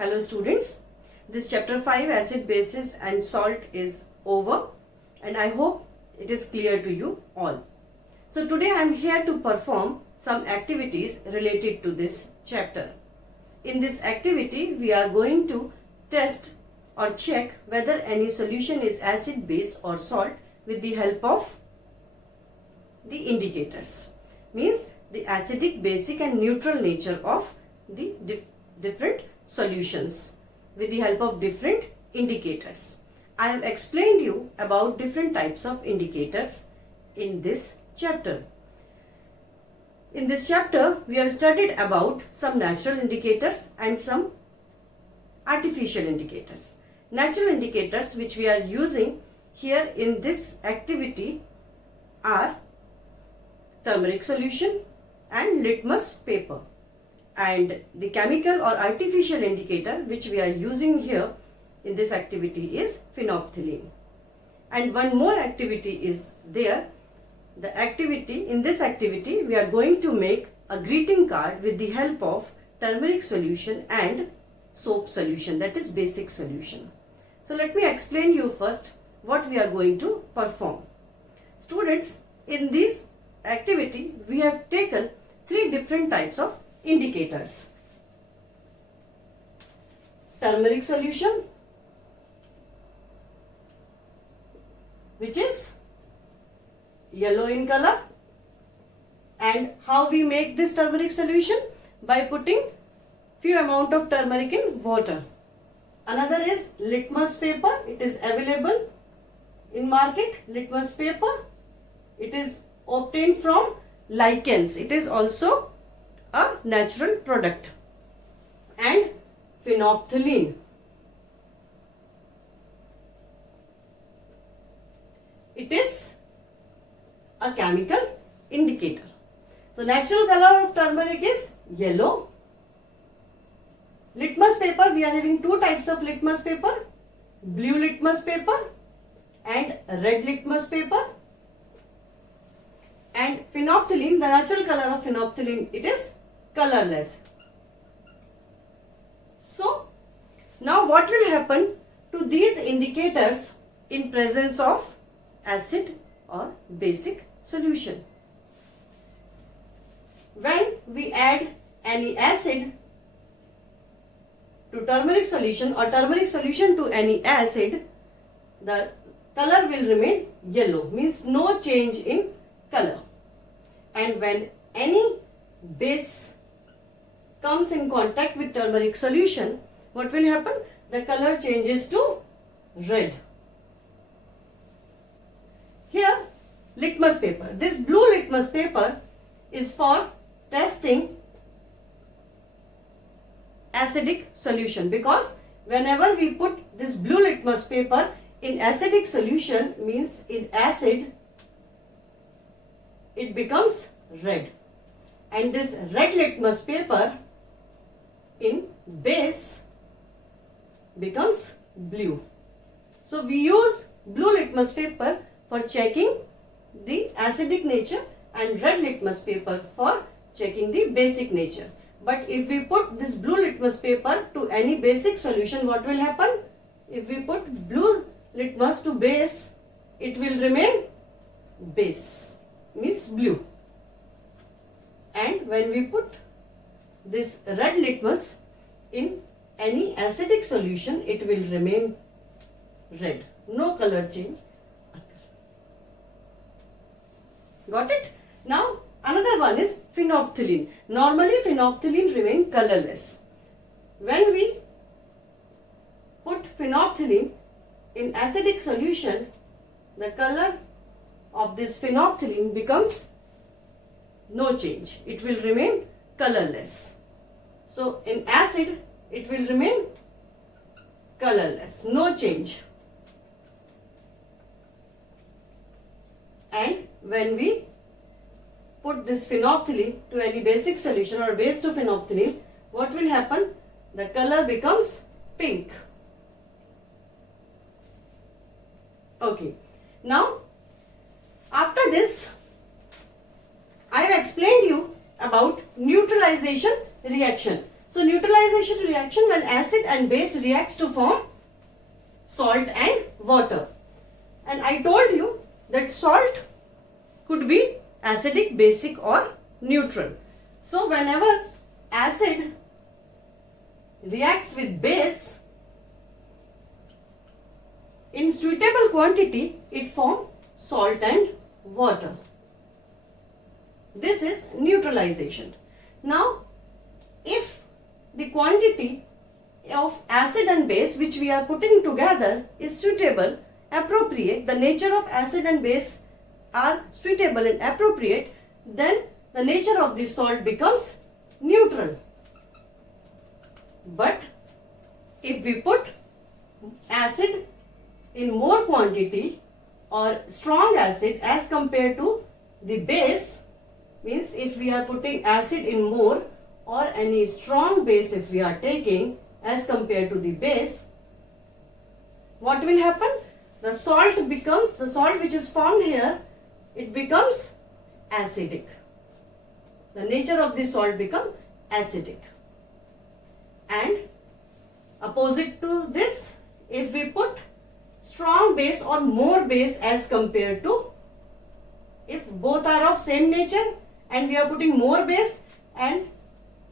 Hello students, this chapter 5 acid, bases and salt is over and I hope it is clear to you all. So today I am here to perform some activities related to this chapter. In this activity we are going to test or check whether any solution is acid, base or salt with the help of the indicators. Means the acidic, basic and neutral nature of the different solutions with the help of different indicators. I have explained you about different types of indicators in this chapter. In this chapter, we have studied about some natural indicators and some artificial indicators. Natural indicators which we are using here in this activity are turmeric solution and litmus paper. And the chemical or artificial indicator which we are using here in this activity is phenolphthalein. And one more activity is there. In this activity we are going to make a greeting card with the help of turmeric solution and soap solution, that is basic solution. So let me explain you first what we are going to perform. Students, in this activity we have taken three different types of indicators. Turmeric solution, which is yellow in color, and how we make this turmeric solution? By putting few amount of turmeric in water. Another is litmus paper. It is available in market. Litmus paper, it is obtained from lichens. It is also a natural product. And phenolphthalein, it is a chemical indicator. So natural color of turmeric is yellow. Litmus paper, we are having two types of litmus paper, blue litmus paper and red litmus paper. And phenolphthalein, the natural color of phenolphthalein, it is colorless. So now what will happen to these indicators in presence of acid or basic solution? When we add any acid to turmeric solution or turmeric solution to any acid, the color will remain yellow, means no change in color. And when any base comes in contact with turmeric solution, what will happen? The color changes to red. Here, litmus paper. This blue litmus paper is for testing acidic solution, because whenever we put this blue litmus paper in acidic solution, means in acid, it becomes red. And this red litmus paper in base becomes blue. So we use blue litmus paper for checking the acidic nature and red litmus paper for checking the basic nature. But if we put this blue litmus paper to any basic solution, what will happen? If we put blue litmus to base, it will remain base, means blue. And when we put this red litmus in any acidic solution, it will remain red. No color change. Got it? Now another one is phenolphthalein. Normally phenolphthalein remain colorless. When we put phenolphthalein in acidic solution, the color of this phenolphthalein becomes no change. It will remain colorless. So in acid it will remain colorless, no change. And when we put this phenolphthalein to any basic solution or base to phenolphthalein, what will happen? The color becomes pink. Okay. Now after this, I have explained you about neutralization reaction. So neutralization reaction, when acid and base reacts to form salt and water. And I told you that salt could be acidic, basic or neutral. So whenever acid reacts with base in suitable quantity, it forms salt and water. This is neutralization. Now, if the quantity of acid and base which we are putting together is suitable, appropriate, the nature of acid and base are suitable and appropriate, then the nature of the salt becomes neutral. But if we put acid in more quantity or strong acid as compared to the base, means if we are putting acid in more or any strong base if we are taking as compared to the base, what will happen? The salt which is formed here, it becomes acidic. The nature of the salt becomes acidic. And opposite to this, if we put strong base or more base as compared to, if both are of same nature and we are putting more base, and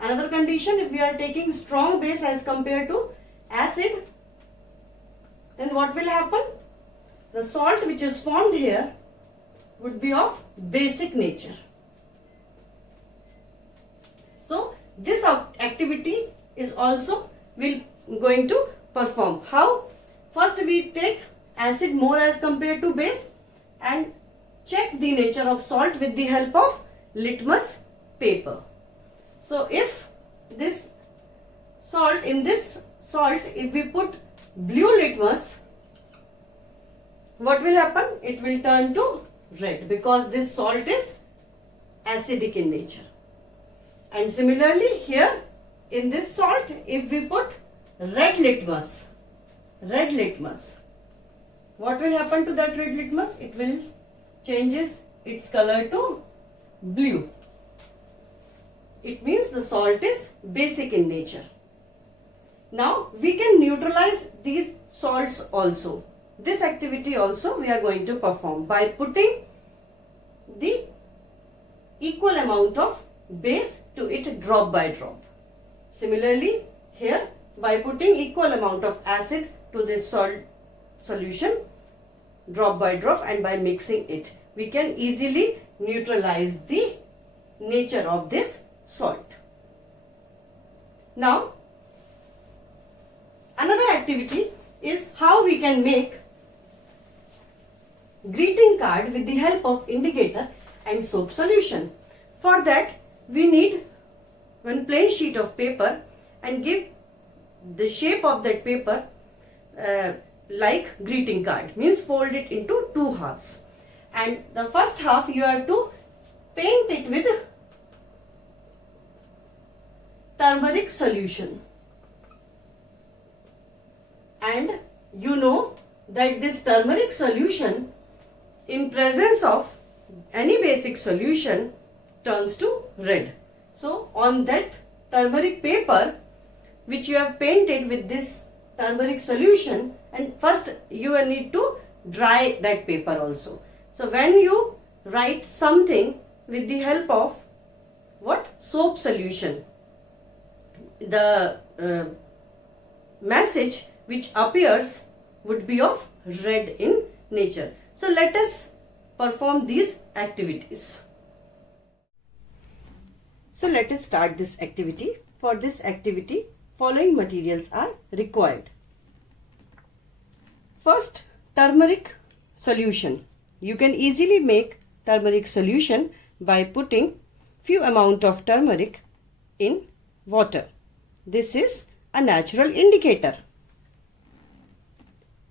another condition, if we are taking strong base as compared to acid, then what will happen? The salt which is formed here would be of basic nature. So this activity is also going to perform. How? First we take acid more as compared to base and check the nature of salt with the help of litmus paper. So if this salt, in this salt, if we put blue litmus, what will happen? It will turn to red because this salt is acidic in nature. And similarly here in this salt, if we put red litmus, what will happen to that red litmus? It will changes its color to blue. It means the salt is basic in nature. Now we can neutralize these salts also. This activity also we are going to perform by putting the equal amount of base to it drop by drop. Similarly here, by putting equal amount of acid to this salt solution drop by drop and by mixing it, we can easily neutralize the nature of this salt. Now another activity is how we can make greeting card with the help of indicator and soap solution. For that we need one plain sheet of paper and give the shape of that paper like greeting card, means fold it into two halves, and the first half you have to paint it with turmeric solution. And you know that this turmeric solution in presence of any basic solution turns to red. So on that turmeric paper which you have painted with this turmeric solution, and first you need to dry that paper also. So when you write something with the help of what? Soap solution, the message which appears would be of red in nature. So let us perform these activities. So let us start this activity. For this activity, following materials are required. First, turmeric solution. You can easily make turmeric solution by putting few amount of turmeric in water. This is a natural indicator.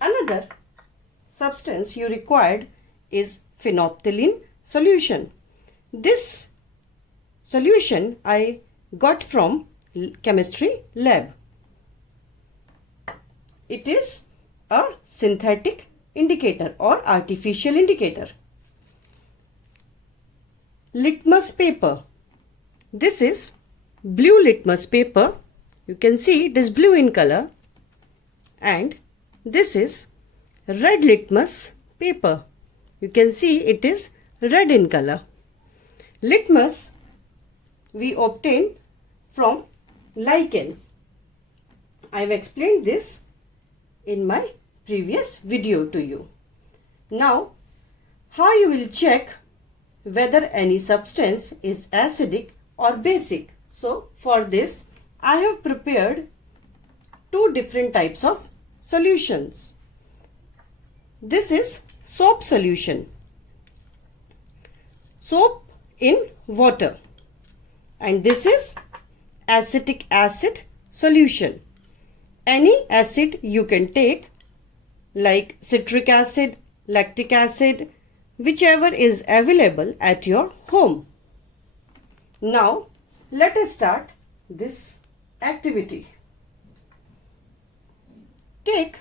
Another substance you required is phenolphthalein solution. This solution I got from chemistry lab. It is a synthetic indicator or artificial indicator. Litmus paper. This is blue litmus paper You can see it is blue in color, and this is red litmus paper. You can see it is red in color. Litmus we obtain from lichen. I have explained this in my previous video to you. Now, how you will check whether any substance is acidic or basic? So, for this, I have prepared two different types of solutions. This is soap solution. Soap in water. And this is acetic acid solution. Any acid you can take, like citric acid, lactic acid, whichever is available at your home. Now, let us start this activity. Take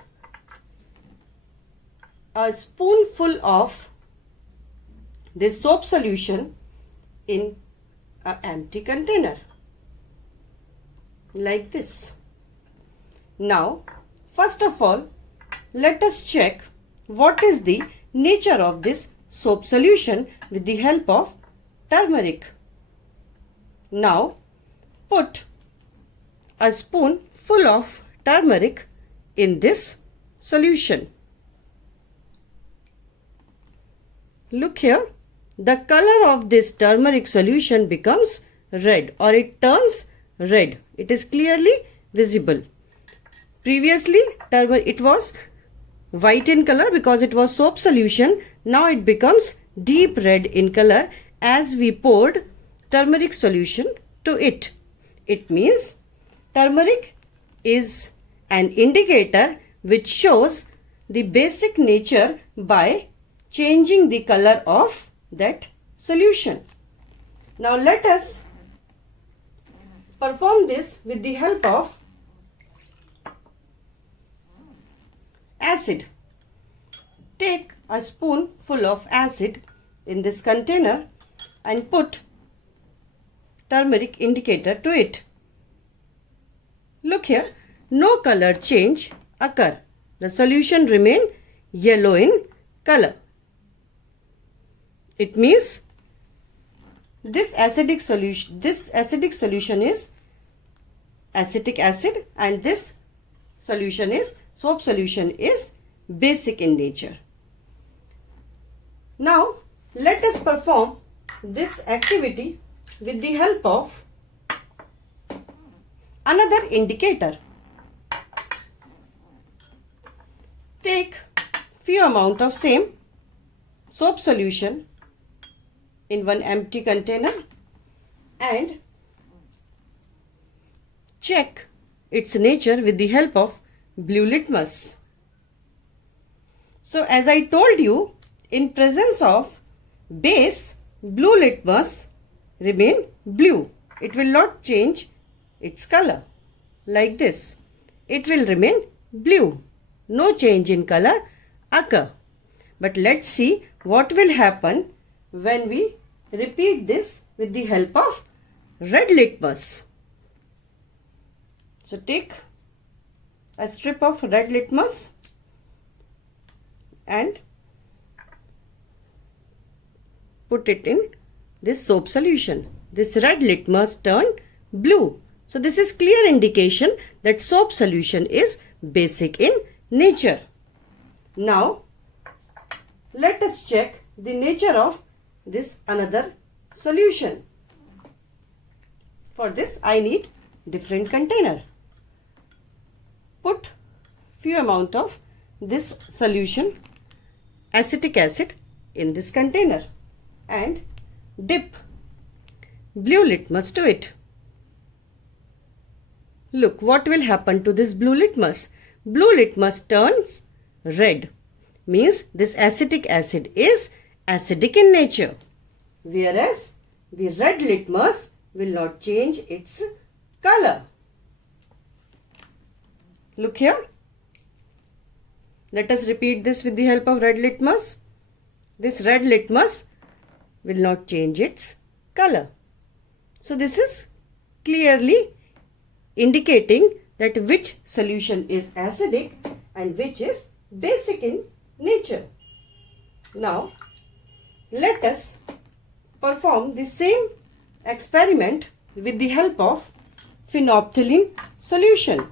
a spoonful of this soap solution in an empty container, like this. Now, first of all, let us check what is the nature of this soap solution with the help of turmeric. Now, put a spoon full of turmeric in this solution. Look here, the color of this turmeric solution becomes red, or it turns red. It is clearly visible. Previously, it was white in color because it was soap solution. Now it becomes deep red in color as we poured turmeric solution to it. It means turmeric is an indicator which shows the basic nature by changing the color of that solution. Now let us perform this with the help of acid. Take a spoon full of acid in this container and put turmeric indicator to it. Look here, no color change occur. The solution remain yellow in color. It means this acidic solution is acetic acid, and this solution is soap solution is basic in nature. Now let us perform this activity with the help of another indicator. Take few amount of same soap solution in one empty container and check its nature with the help of blue litmus. So as I told you, in presence of base, blue litmus remain blue. It will not change its color like this. It will remain blue. No change in color occur. But let's see what will happen when we repeat this with the help of red litmus. So take a strip of red litmus and put it in this soap solution. This red litmus turned blue. So this is clear indication that soap solution is basic in nature. Now let us check the nature of this another solution. For this I need different container. Put few amount of this solution acetic acid in this container and dip blue litmus to it. Look what will happen to this blue litmus. Blue litmus turns red, means this acetic acid is acidic in nature, whereas the red litmus will not change its color. Look here. Let us repeat this with the help of red litmus. This red litmus will not change its color. So this is clearly indicating that which solution is acidic and which is basic in nature. Now, let us perform the same experiment with the help of phenolphthalein solution.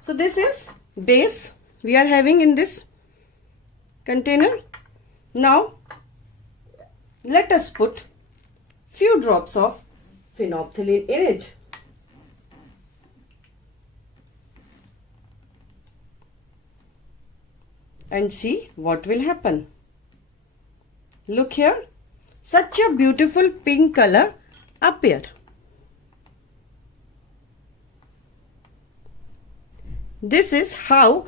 So this is base we are having in this container. Now let us put few drops of phenolphthalein in it. And see what will happen. Look here, such a beautiful pink color appear. This is how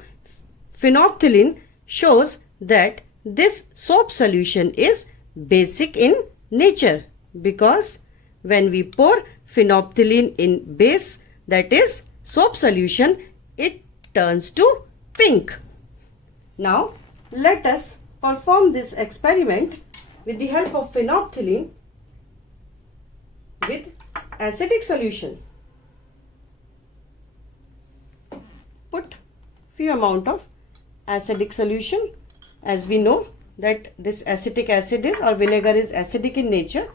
phenolphthalein shows that this soap solution is basic in nature, because when we pour phenolphthalein in base, that is soap solution, it turns to pink. Now let us perform this experiment with the help of phenolphthalein with acidic solution. Put few amount of acidic solution, as we know that this acetic acid is, or vinegar is, acidic in nature.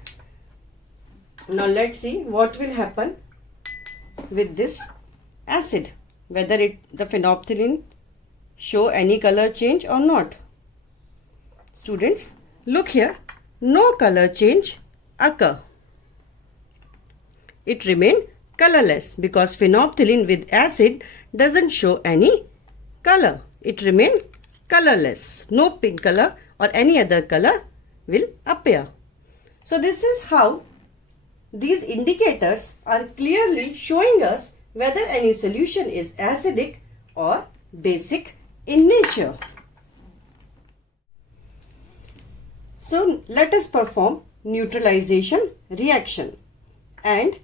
Now let's see what will happen with this acid, whether the phenolphthalein show any color change or not. Students, look here, no color change occur. It remain colorless because phenolphthalein with acid doesn't show any color. It remain colorless. No pink color or any other color will appear. So this is how these indicators are clearly showing us whether any solution is acidic or basic in nature. So let us perform neutralization reaction and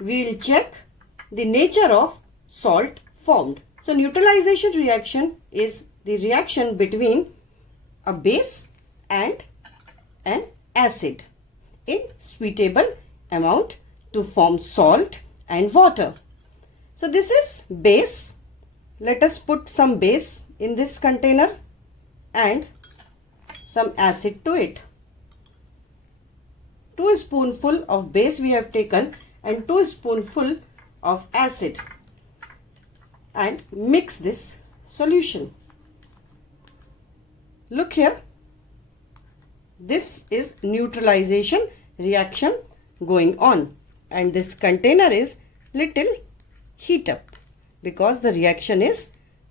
we will check the nature of salt formed. So neutralization reaction is the reaction between a base and an acid in suitable amount to form salt and water. So this is base. Let us put some base in this container and some acid to it. 2 spoonful of base we have taken and 2 spoonful of acid, and mix this solution. Look here, this is neutralization reaction going on, and this container is little heat up because the reaction is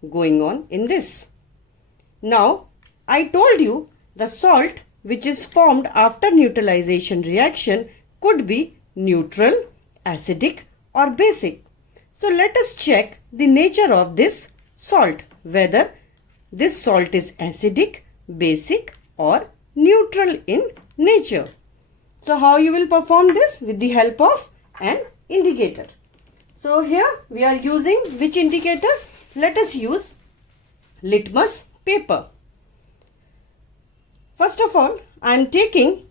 going on in this. Now I told you the salt which is formed after neutralization reaction could be neutral, acidic or basic. So let us check the nature of this salt, whether this salt is acidic, basic or neutral in nature. So how you will perform this? With the help of an indicator. So here we are using which indicator? Let us use litmus paper. First of all, I am taking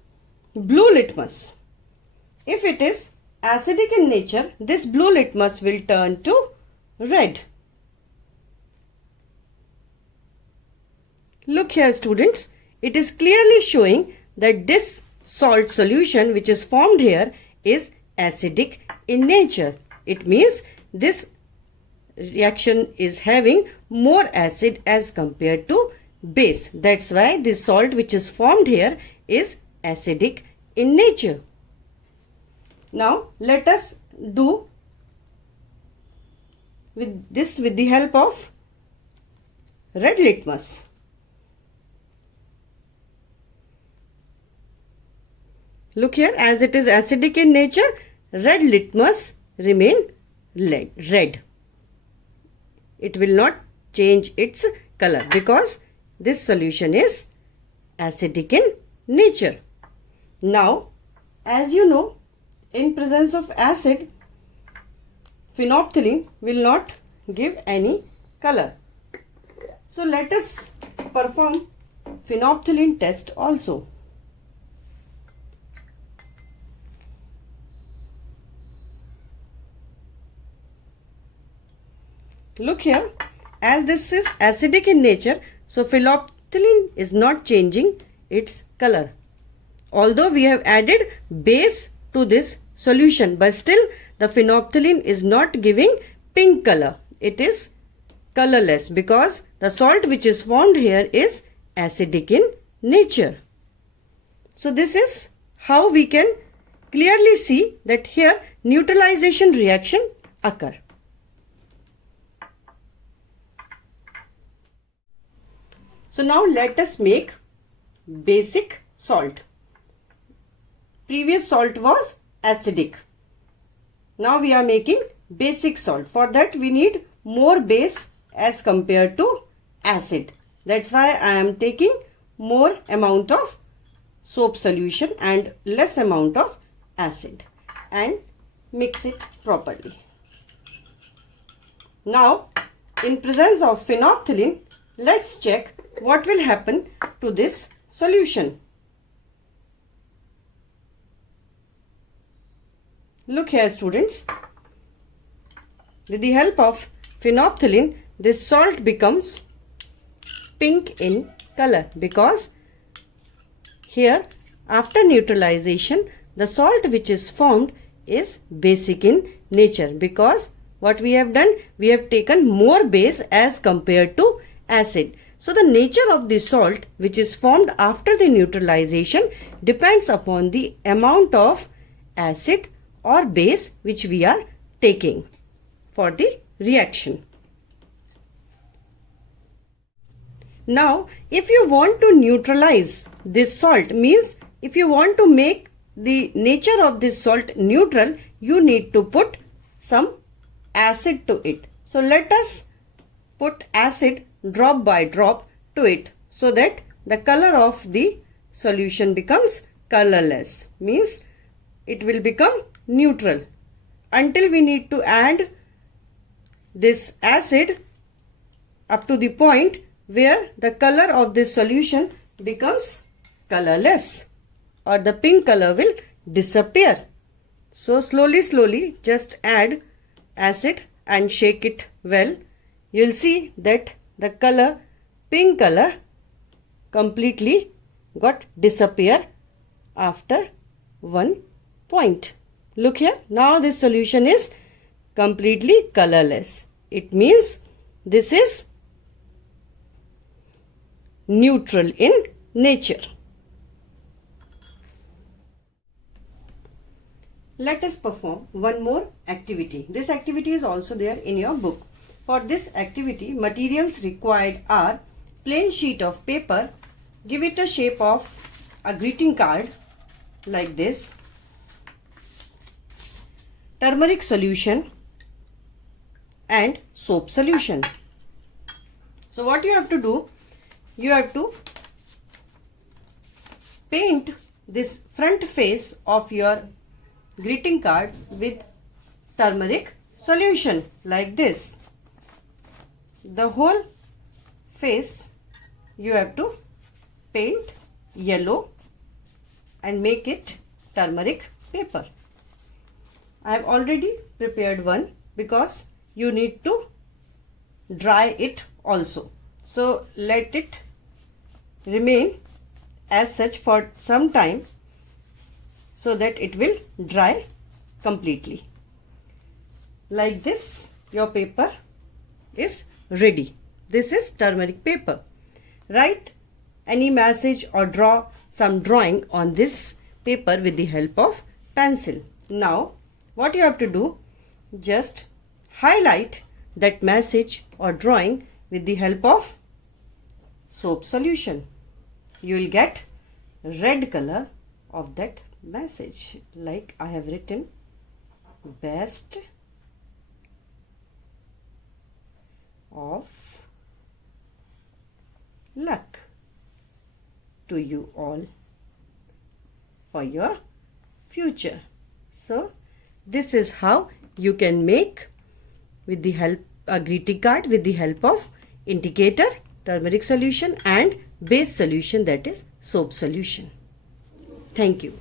blue litmus. If it is acidic in nature, this blue litmus will turn to red. Look here students, it is clearly showing that this salt solution which is formed here is acidic in nature. It means this reaction is having more acid as compared to base. That's why this salt which is formed here is acidic in nature. Now let us do with the help of red litmus. Look here, as it is acidic in nature, red litmus remain red. It will not change its color because this solution is acidic in nature. Now, as you know, in presence of acid, phenolphthalein will not give any color. So let us perform phenolphthalein test also. Look here, as this is acidic in nature, so phenolphthalein is not changing its color. Although we have added base to this solution, but still the phenolphthalein is not giving pink color. It is colorless because the salt which is formed here is acidic in nature. So this is how we can clearly see that here neutralization reaction occur. So now let us make basic salt. Previous salt was acidic. Now we are making basic salt. For that we need more base as compared to acid. That's why I am taking more amount of soap solution and less amount of acid and mix it properly. Now in presence of phenolphthalein, let's check what will happen to this solution. Look here students, with the help of phenolphthalein, this salt becomes pink in color because here after neutralization the salt which is formed is basic in nature, because what we have done, we have taken more base as compared to acid. So the nature of the salt which is formed after the neutralization depends upon the amount of acid or base which we are taking for the reaction. Now if you want to neutralize this salt, means if you want to make the nature of this salt neutral, you need to put some acid to it. So let us put acid drop by drop to it so that the color of the solution becomes colorless, means it will become neutral, until we need to add this acid up to the point where the color of this solution becomes colorless or the pink color will disappear. So slowly just add acid and shake it well. You will see that the color, pink color, completely got disappear after one point. Look here, now this solution is completely colorless. It means this is neutral in nature. Let us perform one more activity. This activity is also there in your book. For this activity, materials required are plain sheet of paper. Give it a shape of a greeting card like this. Turmeric solution and soap solution. So what you have to do, you have to paint this front face of your greeting card with turmeric solution like this. The whole face you have to paint yellow and make it turmeric paper. I have already prepared one because you need to dry it also. So let it remain as such for some time so that it will dry completely. Like this, your paper is ready. This is turmeric paper. Write any message or draw some drawing on this paper with the help of pencil. Now what you have to do, just highlight that message or drawing with the help of soap solution. You will get red color of that message, like I have written, best of luck to you all for your future. So this is how you can make with the help a greeting card with the help of indicator, turmeric solution and base solution, that is soap solution. Thank you.